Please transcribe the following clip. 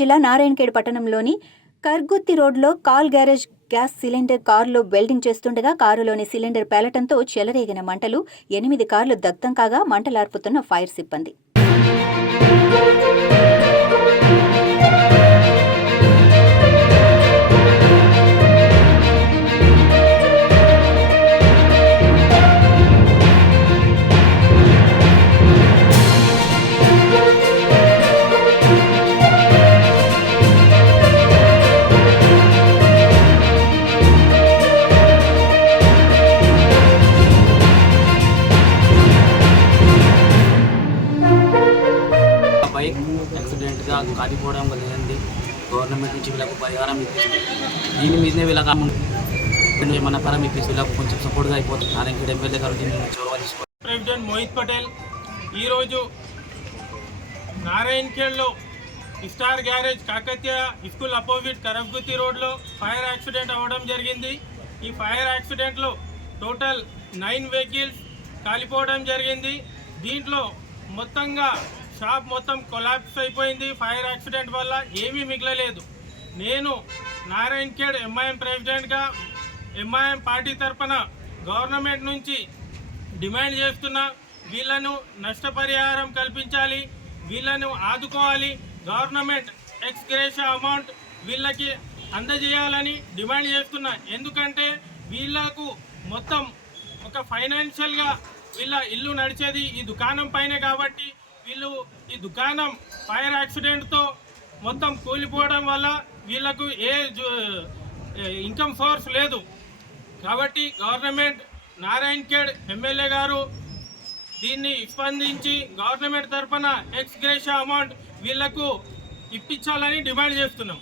జిల్లా నారాయణఖేడ్ పట్టణంలోని కర్గుత్తి రోడ్లో కాల్ గ్యారేజ్ గ్యాస్ సిలిండర్ కారులో వెల్డింగ్ చేస్తుండగా కారులోని సిలిండర్ పేలటంతో చెలరేగిన మంటలు ఎనిమిది కార్లు దగ్ధం కాగా మంటలార్పుతున్న ఫైర్ సిబ్బంది. బైక్ యాక్సిడెంట్గా కాలిపోవడం జరిగింది గవర్నమెంట్ నుంచి వీళ్ళకు పరిహారం ఇప్పిస్తుంది దీని మీదనే వీళ్ళకి మన పరం ఇప్పిస్తుంది వీళ్ళకు కొంచెం సపోర్ట్గా అయిపోతుంది నారాయణ ఎమ్మెల్యే గారు దీన్ని ప్రెసిడెంట్ మోహిత్ పటేల్ ఈరోజు నారాయణఖేడ్లో star garage Kakatiya school opposite కరఫ్గుత్తి రోడ్లో ఫైర్ యాక్సిడెంట్ అవ్వడం జరిగింది. ఈ ఫైర్ యాక్సిడెంట్లో టోటల్ నైన్ వెహికల్స్ కాలిపోవడం జరిగింది. దీంట్లో మొత్తంగా షాప్ మొత్తం కొలాప్స్ అయిపోయింది ఫైర్ యాక్సిడెంట్ వల్ల ఏమీ మిగలలేదు. నేను నారాయణఖేడ్ ఎంఐఎం ప్రెసిడెంట్గా ఎంఐఎం పార్టీ తరఫున గవర్నమెంట్ నుంచి డిమాండ్ చేస్తున్నా వీళ్ళను నష్టపరిహారం కల్పించాలి వీళ్ళను ఆదుకోవాలి గవర్నమెంట్ ఎక్స్గ్రేష అమౌంట్ వీళ్ళకి అందజేయాలని డిమాండ్ చేస్తున్నా. ఎందుకంటే వీళ్ళకు మొత్తం ఒక ఫైనాన్షియల్గా వీళ్ళ ఇల్లు నడిచేది ఈ దుకాణం పైనే కాబట్టి వీళ్ళు ఈ దుకాణం ఫైర్ యాక్సిడెంట్తో మొత్తం కూలిపోవడం వల్ల వీళ్ళకు ఏ ఇన్కమ్ సోర్స్ లేదు. కాబట్టి గవర్నమెంట్ నారాయణ్ ఖేడ్ ఎమ్మెల్యే గారు దీన్ని స్పందించి గవర్నమెంట్ తరఫున ఎక్స్ గ్రేషియా అమౌంట్ వీళ్ళకు ఇప్పించాలని డిమాండ్ చేస్తున్నాం.